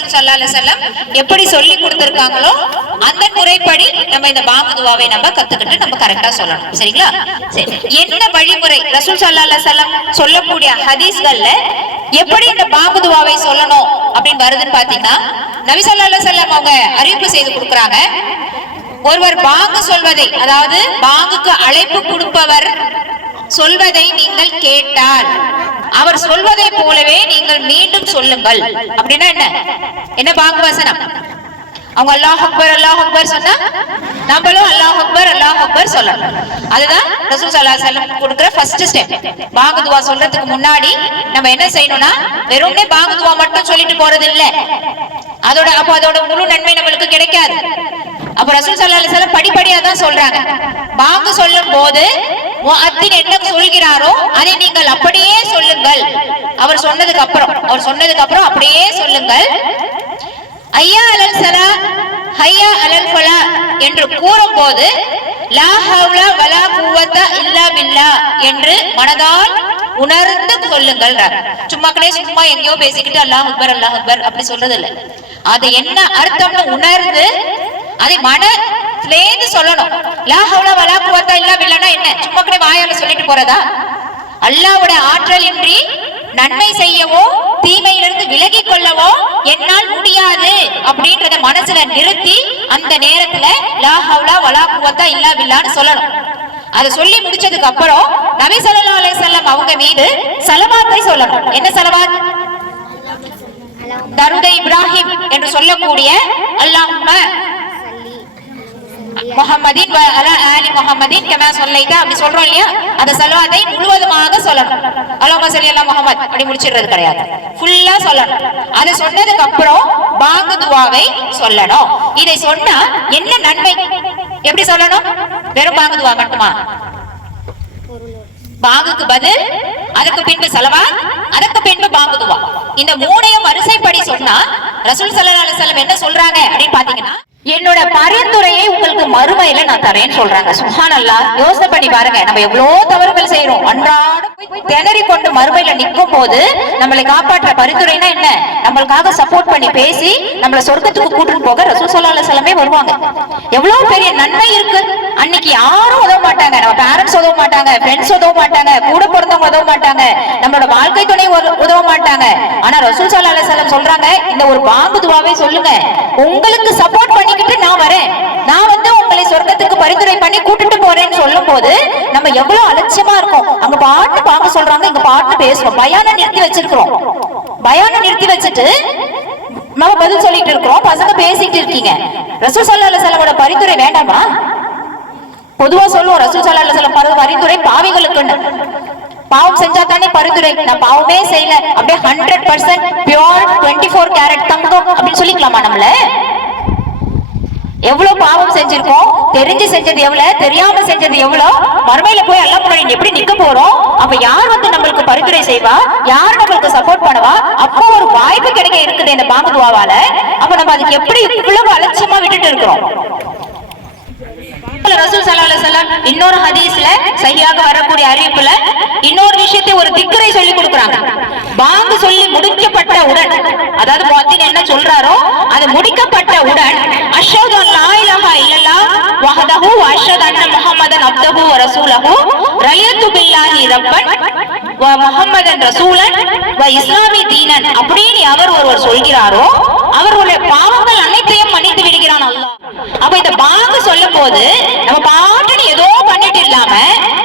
ரசூல் ஸல்லல்லாஹு அலைஹி வஸல்லம் எப்படி சொல்லி கொடுத்திருக்காங்களோ அந்த முறைப்படி நம்ம இந்த பாங்கு துஆவை நம்ம கத்துக்கிட்டு நம்ம கரெக்டா சொல்லணும். சரிங்களா? சரி, என்ன வழிமுறை ரசூல் ஸல்லல்லாஹு அலைஹி வஸல்லம் சொல்லக்கூடிய ஹதீஸ்கள்ல எப்படி இந்த பாங்கு துஆவை சொல்லணும் அப்படின்னு வருதுன்னு பாத்தீங்கன்னா, நபி ஸல்லல்லாஹு அலைஹி வஸல்லம் அவங்க அறிவிப்பு செய்து கொடுக்கறாங்க. ஒருவர் பாங்கு சொல்வதை, அதாவது பாங்குக்கு அழைப்பு கொடுப்பவர் சொல்வதை நீங்கள் கேட்டால் அவர் சொல்வதை போலவே நீங்கள் மீண்டும் சொல்லுங்கள். அப்படின்னா என்ன என்ன பாங்கு வசனம்? அவங்க அல்லாஹ் அக்பர் சொன்னா நம்மளும் அல்லாஹ் அக்பர் சொல்லணும். அதுதான் ரசூல் ஸல்லல்லாஹு அலைஹி வஸல்லம் கொடுக்கிற ஃபர்ஸ்ட் ஸ்டெப். பாங்கு துஆ சொல்றதுக்கு முன்னாடி நம்ம என்ன செய்யணும்னா, வெறும்னே பாங்கு துஆ மட்டும் சொல்லிட்டு போறது இல்ல. அதோட முழு நன்மை நம்மளுக்கு கிடைக்காது. அப்ப ரசூல் ஸல்லல்லாஹு அலைஹி வஸல்லம் படிப்படியா தான் சொல்றாங்க. பாங்கு சொல்லும் போது முஅத்தின் என்ன சொல்கிறாரோ அதை நீங்கள் அப்படியே சொல்லுங்கள். அவர் சொன்னதுக்கு அப்புறம் அப்படியே சொல்லுங்கள். ஐயா அலல் ஸலா ஹய்யா அலல் ஃபலா என்று கூறும்போது லா ஹவ்ல வலா குவத்த இல்லா பில்லா என்று மனதால் உணர்ந்து சொல்லுங்கள். சும்மா எங்கேயோ பேசிக்கிட்டு அல்லாஹ் அக்பர் அப்படி சொல்றது இல்ல. அது என்ன அர்த்தம்னு உணர்ந்து அதை மனதிலேந்து சொல்லணும். லா ஹவ்ல வலா குவத்த இல்லா பில்லானா என்ன? சும்மா வாயால சொல்லிட்டு போறதா? அல்லாஹ்வுடைய ஆற்றல் இன்றி நன்மை செய்யவோ தீமையிலிருந்து விலகி கொள்ளவோ என்னால் முடியாது அப்படின்றத மனசுல நிறுத்தி அந்த நேரத்துல லா ஹவ்ல வலா குவத்த இல்லா பில்லான்னு சொல்லணும். அதை சொல்லி முடிச்சதுக்கு அப்புறம் நபி ஸல்லல்லாஹு அலைஹி வஸல்லம் அவங்க மீது ஸலவாத்தை சொல்லணும். என்ன ஸலவாத்? தரூத் இப்ராஹிம் என்று சொல்லக்கூடிய அல்லாஹும்ம முஹம்மதின் வ அலா ஆலி முஹம்மதின் கமா ஸல்லைத அப்படி சொல்றோம் இல்லையா? அந்த ஸலவாத்தை முழுவதுமாக சொல்லணும். அல்லாஹும்ம ஸல்லி அலா முஹம்மத் அப்படி முடிச்சிடுறது கிடையாது, ஃபுல்லா சொல்லணும். அதை சொன்னதுக்கு அப்புறம் பாங்கு துஆவை சொல்லணும். இதை சொன்னா என்ன நன்மை? எப்படி சொல்லணும்? வெறும் பாங்கு துஆ மட்டுமா? பாங்குக்கு பதில், அதற்கு பின்பு ஸலவாத், அதற்கு பின்பு பாங்கு துஆ. இந்த மூணையும் வரிசைப்படி சொன்னா ரசூல் ஸல்லல்லாஹு அலைஹி வஸல்லம் என்ன சொல்றாங்க அப்படின்னு பாத்தீங்கன்னா, என்னோட பரிந்துரையை உங்களுக்கு மறுமையில நான் தரேன்னு சொல்றாங்க. சுப்ஹானல்லாஹ். யோசனை பண்ணி பாருங்க, நம்ம எவ்வளவு தவறுகள் செய்யறோம். அன்றாடம் திணறி கொண்டு மறுமையில நிற்கும் போது நம்மளை காப்பாற்ற பரிந்துரைனா என்ன? நம்மளுக்காக சப்போர்ட் பண்ணி பேசி நம்மள சொர்க்கத்துக்கு கூட்டிட்டு போக ரசூல் ஸல்லல்லாஹு அலைஹி வஸல்லமே வருவாங்க. எவ்வளவு பெரிய நன்மை இருக்கு. அன்னைக்கு யாரும் உதவ மாட்டாங்க, நம்ம பேரண்ட்ஸ் உதவ மாட்டாங்க, ஃப்ரெண்ட்ஸ் உதவ மாட்டாங்க, கூட பிறந்தவங்க உதவ மாட்டாங்க, நம்மளோட வாழ்க்கை துணை உதவ மாட்டாங்க. ஆனா ரசூல் ஸல்லல்லாஹு அலைஹி வஸல்லம் சொல்றாங்க, இந்த ஒரு பாங்கு துஆவை சொல்லுங்க, உங்களுக்கு சப்போர்ட் பண்ணிக்கிட்டு நான் வரேன், நான் வந்து உங்களை சொர்க்கத்துக்கு பரிந்துரை பண்ணி கூட்டிட்டு போறேன்னு சொல்லும் போது நம்ம எவ்வளவு அலட்சியமா இருக்கும். அங்க பாட்டு பாங்க சொல்றாங்க, இங்க பாட்டு பேசுறோம், பயானை நிறுத்தி வச்சிருக்கிறோம். பயானை நிறுத்தி வச்சுட்டு நம்ம பதில் சொல்லிட்டு இருக்கிறோம், பசங்க பேசிட்டு இருக்கீங்க. ரசூல் ஸல்லல்லாஹு அலைஹி வஸல்லமோட பரிந்துரை வேண்டாமா? பொதுவா சொல்லுவோம் ரசூல் ஸல்லல்லாஹு அலைஹி வஸல்லம் பரிந்துரை பாவிகளுக்குன்னு. பாவம் செஞ்சா தானே பரிந்துரை. நான் பாவமே செய்யல, அப்படியே 100% பியூர் 24 கேரட் தங்கம் அப்படின்னு சொல்லிக்கலாமா? நம்மள எவ்வளவு பாவம் செஞ்சிருக்கோம், தெரிஞ்சு செஞ்சது எவ்வளவு, தெரியாம செஞ்சது எவ்வளவு, மறுமையில போய் அல்லாஹ் முன்னாடி எப்படி நிக்க போறோம்? அப்ப யார் வந்து நம்மளுக்கு பரிந்துரை செய்வா, யார் நம்மளுக்கு சப்போர்ட் பண்ணுவா? அப்போ ஒரு வாய்ப்பு கிடைக்க இருக்குது இந்த பாங்கு துஆவால. அப்ப நம்ம அதுக்கு எப்படி இவ்வளவு அலட்சியமா விட்டுட்டு இருக்கிறோம்? ரசூல் ஸல்லல்லாஹு அலைஹி வஸல்லம் இன்னொரு ஹதீஸ்ல சஹீஹாக வரக்கூடிய அறிவிப்புல இன்னொரு விஷயத்தை, ஒரு திக்ரை சொல்லி கொடுக்குறாங்க. பாங்கு சொல்லி முடிக்கப்பட்ட உடன், அதாவது முஅத்தின் என்ன சொல்றாரோ அது முடிக்கப்பட்ட உடன் அஷ்ஹது அல்லா இலாஹா இல்லல்லாஹ் வஹ்தஹு வ அஷ்ஹது அன்ன முஹம்மதன் அப்துஹு வ ரசூலுஹு ரலியத்து பில்லாஹி ரப்பன் வ முஹம்மதன் ரசூலன் வ இஸ்லாமி தீனன் அப்படின்னு அவர் ஒருவர் சொல்கிறாரோ அவருடைய பாவங்கள் அனைத்தையும் மன்னித்து விடுகிறான் அல்லாஹ். அப்ப இந்த பாங்கு சொல்லும் போது நம்ம பாட்டுன்னு ஏதோ பண்ணிட்டு இல்லாம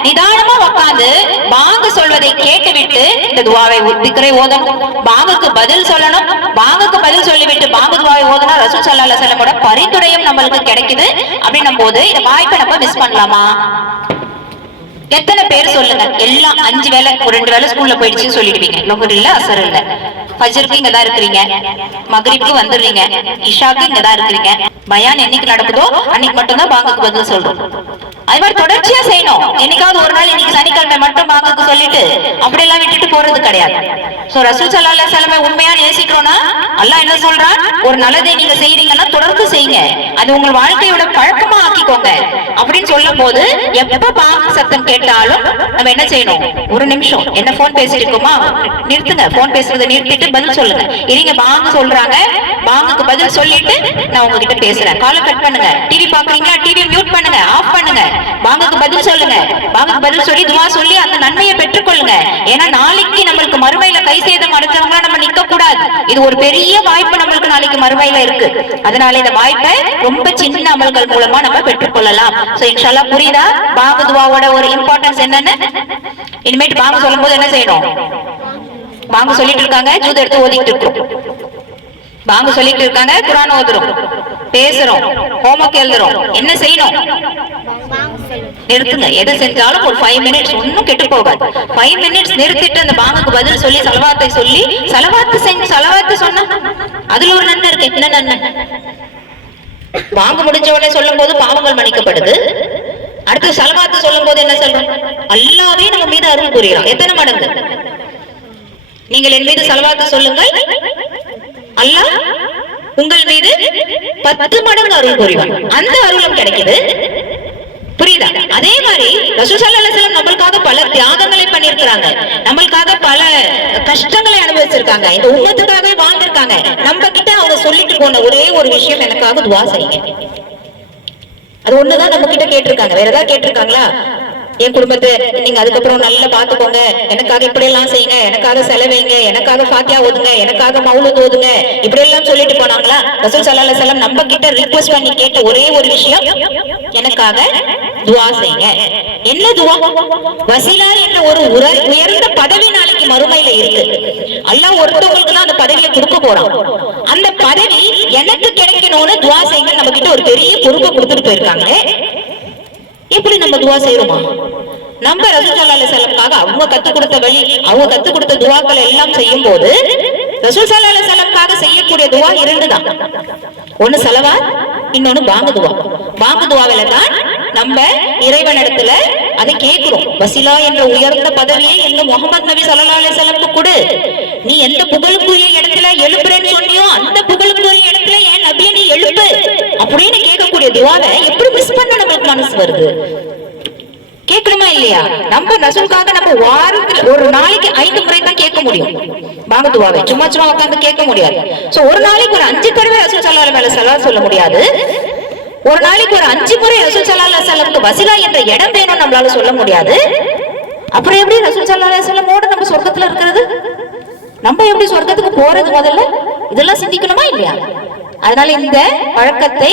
நிதானமா உட்கார்ந்து பாங்கு சொல்வதை கேட்டுவிட்டு இந்த துஆவை திக்ரை ஓதணும். பாங்குக்கு பதில் சொல்லணும். பாங்குக்கு பதில் சொல்லிவிட்டு பாங்கு துஆவை ஓதனா ரசூல் ஸல்லல்லாஹு அலைஹி வஸல்லமோட பரிந்துரையும் நம்மளுக்கு கிடைக்குது. அப்படின்னும் போது இந்த வாய்ப்பை நம்ம மிஸ் பண்ணலாமா? எத்தனை பேர் சொல்லுங்க, எல்லாம் 5 வேளை 2 வேளை ஸ்கூல்ல போயிடுச்சு சொல்லிடுவீங்க. லொஹர் இல்ல, அசர் இல்ல, ஃபஜ்ருக்கு இங்க தான் இருக்கிறீங்க, மக்ரிப்க்கு வந்துடுறீங்க, இஷாக்கு இங்க தான் இருக்கிறீங்க. பயான் என்னைக்கு நடக்குதோ அன்னைக்கு மட்டும்தான் பாங்குக்கு பதில் சொல்றோம். அது மாதிரி தொடர்ச்சியா செய்யணும். என்னைக்காவது ஒரு நாள் இன்னைக்கு சனிக்கிழமை மட்டும் பாங்குக்கு சொல்லிட்டு அப்படியெல்லாம் விட்டுட்டு போறது கிடையாது. சோ ரசூல் ஸல்லல்லாஹு அலைஹி வஸல்லம் உண்மையா நேசிக்கிறோம்னா அல்லாஹ் என்ன சொல்றான், ஒரு நல்லதை நீங்க செய்றீங்கன்னா தொடர்ந்து செய்யுங்க, அது உங்க வாழ்க்கையோட பழக்கமா ஆக்கிக்கோங்க அப்படின்னு சொல்லும் போது எப்ப பாங்கு சத்தம் கேட்டாலும் நம்ம என்ன செய்யணும், ஒரு நிமிஷம் என்ன போன் பேசிட்டு இருக்கோமா நிறுத்துங்க, போன் பேசுறதை நிறுத்திட்டு பதில் சொல்லுங்க. இருங்க பாங்கு சொல்றாங்க, பாங்குக்கு பதில் சொல்லிட்டு நான் உங்ககிட்ட பேசுறேன். காலை கட் பண்ணுங்க. டிவி பாக்குறீங்களா, டிவி மியூட் பண்ணுங்க, ஆஃப் பண்ணுங்க. பாங்குக்கு பதில் சொல்லுங்க. பாங்குக்கு பதில் சொல்லி துஆ சொல்லி அந்த நன்மையை பெற்றுக்கொள்ளுங்க. ஏன்னா நாளைக்கு நம்மளுக்கு மறுமையில கை சேதம் அடைஞ்சவங்களா நம்ம நிக்க கூடாது. இது ஒரு பெரிய வாய்ப்பு நம்மளுக்கு நாளைக்கு மறுமையில இருக்கு. அதனால இந்த வாய்ப்பை ரொம்ப சின்ன அமல்கள் மூலமா நம்ம பெற்றுக்கொள்ளலாம். சோ இன்ஷா அல்லாஹ் புரியுதா பாங்கு துஆவோட ஒரு இம்பார்ட்டன்ஸ் என்னன்னு? இனிமேட்டு பாங்கு சொல்லும் போது என்ன செய்யணும், பாங்கு சொல்லிட்டு இருக்காங்க ஜூது எடுத்து ஓதிட்டு இருக்கோம், பாங்கு சொல்லிட்டு இருக்காங்க குர்ஆன் ஓதுறோம், பேசுறோம், ஹோம்வொர்க் எழுதுறோம், என்ன செய்யணும், நிறுத்துங்க. எது செஞ்சாலும் ஒரு 5 மினிட்ஸ் ஒன்னும் கெட்டு போகாது. 5 மினிட்ஸ் நிறுத்திட்டு அந்த பாங்குக்கு பதில் சொல்லி சலவாத்தை சொல்லி சலவாத்து செஞ்சு சலவாத்து சொன்னா அதுல ஒரு நன்மை இருக்கு. என்ன நன்மை? பாங்கு முடிஞ்ச உடனே சொல்லும் போது பாவங்கள் மன்னிக்கப்படுது. அடுத்து சலவாத்து சொல்லும் போது என்ன சொல்றோம், அல்லாஹ்வே நம்ம மீது அருள் புரிகிறான். எத்தனை மடங்கு? நீங்கள் என் மீது சலவாத்து சொல்லுங்கள், அல்லாஹ் உங்கள் மீது 10 மடங்கு அருள் புரிவான். அந்த அருளும் கிடைக்குது. புரியுதா? அதே மாதிரி ரசூல் ஸல்லல்லாஹு அலைஹி வஸல்லம் நம்மளுக்காக பல தியாகங்களை பண்ணியிருக்காங்க, நம்மளுக்காக பல கஷ்டங்களை அனுபவிச்சிருக்காங்க, இந்த உம்மத்துக்காகவே வாழ்ந்திருக்காங்க. நம்ம கிட்ட அவங்க சொல்லிட்டு போன ஒரே ஒரு விஷயம், எனக்காக துஆ செய்யுங்க. அது ஒண்ணுதான் நம்ம கிட்ட கேட்டிருக்காங்க. வேற ஏதாவது கேட்டிருக்காங்களா? என் குடும்பத்தை நீங்க அதுக்கப்புறம் நல்லா பாத்துக்கோங்க, எனக்காக இப்படி எல்லாம் செய்யுங்க, எனக்காக செலவைங்க, எனக்காக ஃபாத்தியா ஓதுங்க, எனக்காக மௌலூத் ஓதுங்க, இப்படி எல்லாம் சொல்லிட்டு போனாங்களா? ரசூல் ஸல்லல்லாஹு அலைஹி வஸல்லம் நம்ம கிட்ட ரிக்வெஸ்ட் பண்ணி கேட்ட ஒரே ஒரு விஷயம், எனக்காக துஆ செய்யுங்க. என்ன துஆ? வசீலா என்ற ஒரு உயர்ந்த பதவி நாளைக்கு மறுமையில இருக்கு. அல்லாஹ் ஒருத்தவங்களுக்கு தான் அந்த பதவியை கொடுக்க போறான். அந்த பதவி எனக்கு கிடைக்கணும்னு துஆ செய்யுங்க. நம்ம கிட்ட ஒரு பெரிய பொறுப்பை கொடுத்துட்டு போயிருக்காங்க. எப்படி நம்ம துஆ செய்யறோமா? நம்ம ரசூல் ஸல்லல்லாஹு அலைஹி வஸல்லம்காக அவங்க கத்துக் கொடுத்த வழி, அவங்க கத்துக் கொடுத்த துஆக்கள் எல்லாம் செய்யும் போது ரசூல் ஸல்லல்லாஹு அலைஹி வஸல்லம்காக செய்யக்கூடிய துஆ 2 தான். ஒன்னு ஸலவாத், இன்னொன்னு பாங்கு துஆ. பாங்கு துஆவில தான் நம்ம இறைவனிடத்துல அதை கேட்கிறோம். வசீலா என்ற உயர்ந்த பதவியை எங்க முஹம்மது நபி ஸல்லல்லாஹு அலைஹி வஸல்லம்க்கு கொடு. நீ எந்த புகழுக்குரிய இடத்துல எழுப்புறேன்னு சொன்னியோ அந்த புகழுக்குரிய இடத்துல என் நபியை நீ எழுப்பு அப்படின்னு கேட்கக்கூடிய துஆவை எப்படி மிஸ் பண்ண நம்மளுக்கு மனசு வருது? கேட்கணுமா இல்லையா? நம்ம ரசூலுக்காக நம்ம வாரத்துல ஒரு நாளைக்கு 5 முறை தான் கேட்க முடியும் பாங்கு துஆவை. சும்மா சும்மா உட்கார்ந்து கேட்க முடியாது. சோ ஒரு நாளைக்கு ஒரு 5 தடவை ரசூல் ஸல்லல்லாஹு அலைஹி வஸல்லம் சொல்ல முடியாது. ஒரு நாளைக்கு ஒரு 5 முறை ரசூல் ஸல்லல்லாஹு அலைஹி வஸல்லம் வசீலா என்ற இடம் வேணும் நம்மளால சொல்ல முடியாது. அப்புறம் எப்படி ரசூல் ஸல்லல்லாஹு அலைஹி வஸல்லமோட நம்ம சொர்க்கத்துல இருக்கிறது? நம்ம எப்படி சொர்க்கத்துக்கு போறது? முதல்ல இதெல்லாம் சிந்திக்கணுமா இல்லையா? அதனால இந்த பழக்கத்தை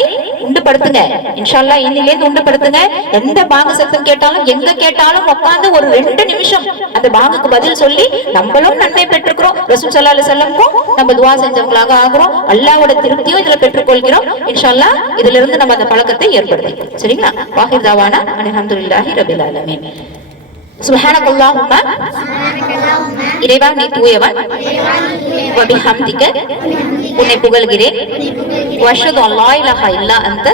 உண்டுபடுத்துங்க. இன்ஷா அல்லாஹ் இன்னிலிருந்து உண்டுபடுத்துங்க. எந்த பாங்கு சத்தம் கேட்டாலும் எங்க கேட்டாலும் உட்கார்ந்து ஒரு 2 நிமிஷம் அந்த பாங்குக்கு பதில் சொல்லி நம்மளும் நன்மை பெற்றுக்கிறோம், ரசூல் ஸல்லல்லாஹு அலைஹி வஸல்லம்க்கும் நம்ம துஆ செஞ்சவங்களாக ஆகிறோம், அல்லாஹ்வோட திருப்தியும் இதுல பெற்றுக்கொள்கிறோம். இன்ஷா அல்லாஹ் இதுல இருந்து நம்ம அந்த பழக்கத்தை ஏற்படுத்திக்கிறோம். சரிங்களா? வாஹிர் தாவானா அல்ஹம்துலில்லாஹி ரப்பில் ஆலமீன். சுப்ஹானல்லாஹும்ம, இறைவா நீ தூயவன், வ பிஹம்திக உன்னை புகழ்கிறேன், வஅஷ்ஹது அல்லா இலாஹா இல்லா அன்த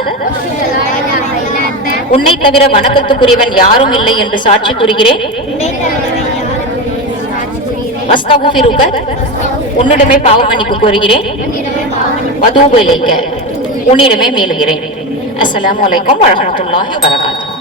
உன்னை தவிர வணக்கத்துக்குரியவன் யாரும் இல்லை என்று சாட்சி கூறுகிறேன், அஸ்தக்ஃபிருக உன்னிடமே பாவ மன்னிப்பு கோருகிறேன், வதூபு இலைக்க உன்னிடமே மீளுகிறேன். அஸ்ஸலாமு அலைக்கும் வரஹ்மத்துல்லாஹி வபரகாத்துஹு.